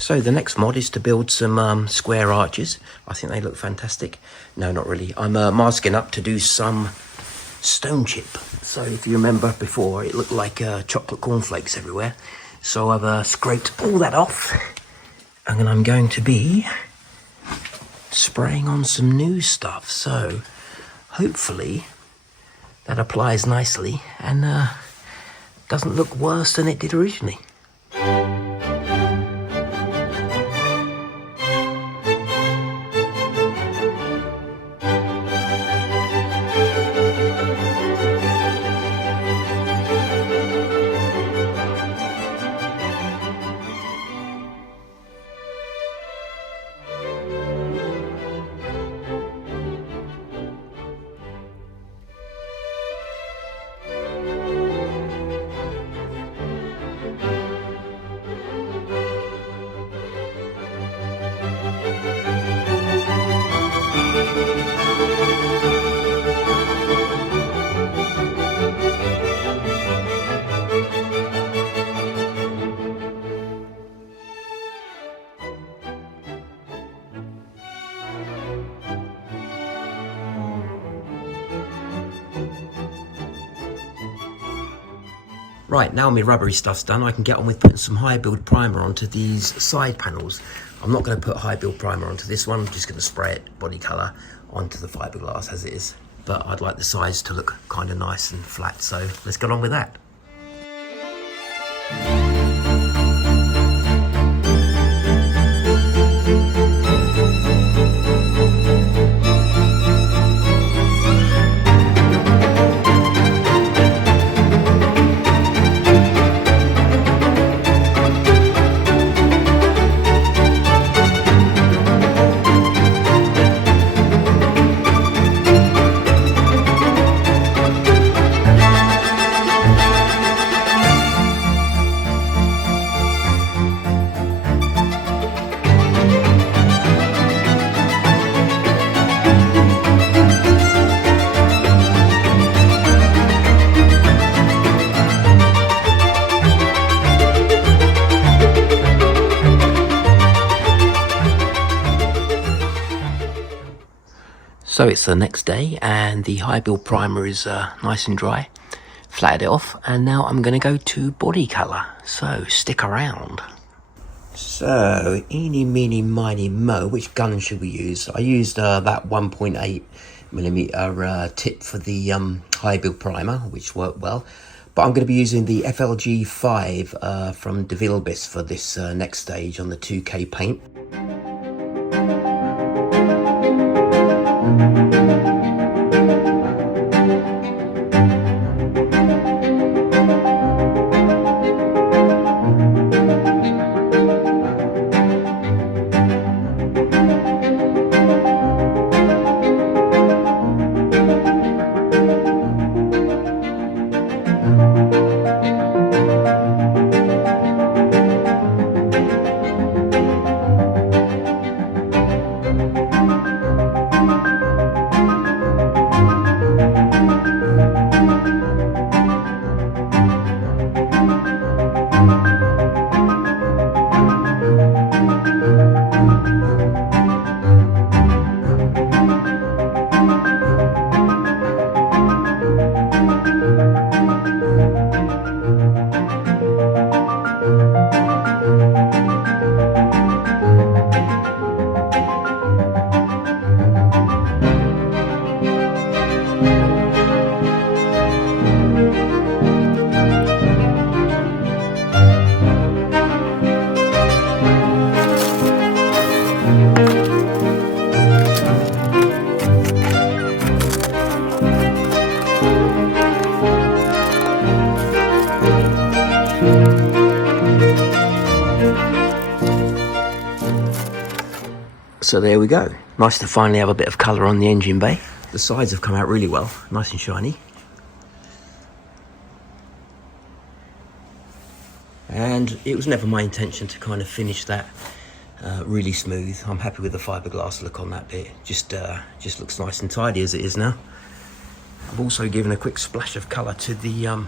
So the next mod is to build some square arches. I think they look fantastic. No, not really. I'm masking up to do some stone chip. So if you remember before, it looked like chocolate cornflakes everywhere. So I've scraped all that off, and then I'm going to be spraying on some new stuff. So hopefully that applies nicely and doesn't look worse than it did originally. Right, now my rubbery stuff's done, I can get on with putting some high build primer onto these side panels. I'm not going to put high build primer onto this one, I'm just going to spray it body colour onto the fiberglass as it is. But I'd like the sides to look kind of nice and flat, so let's get on with that. So it's the next day and the high build primer is nice and dry. Flatted it off, and now I'm going to go to body colour, so stick around. So, eeny, meeny, miny, mo, which gun should we use? I used that 1.8mm tip for the high build primer, which worked well. But I'm going to be using the FLG 5 from DeVilbiss for this next stage on the 2K paint. So there we go. Nice to finally have a bit of colour on the engine bay. The sides have come out really well, nice and shiny. And it was never my intention to kind of finish that really smooth. I'm happy with the fiberglass look on that bit. Just looks nice and tidy as it is now. I've also given a quick splash of colour to the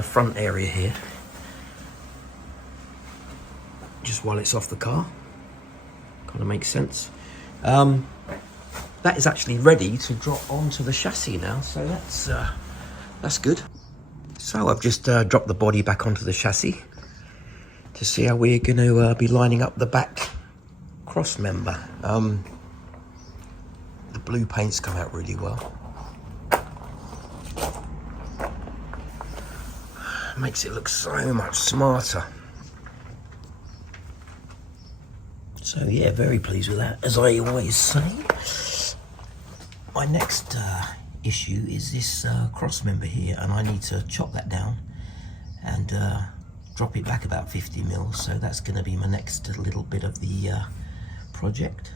front area here. just while it's off the car. Kind of makes sense. That is actually ready to drop onto the chassis now, so that's good. So I've just dropped the body back onto the chassis to see how we're going to be lining up the back cross member. The blue paint's come out really well. Makes it look so much smarter. So yeah, very pleased with that, as I always say. My next issue is this cross member here, and I need to chop that down and drop it back about 50 mils. So that's going to be my next little bit of the project.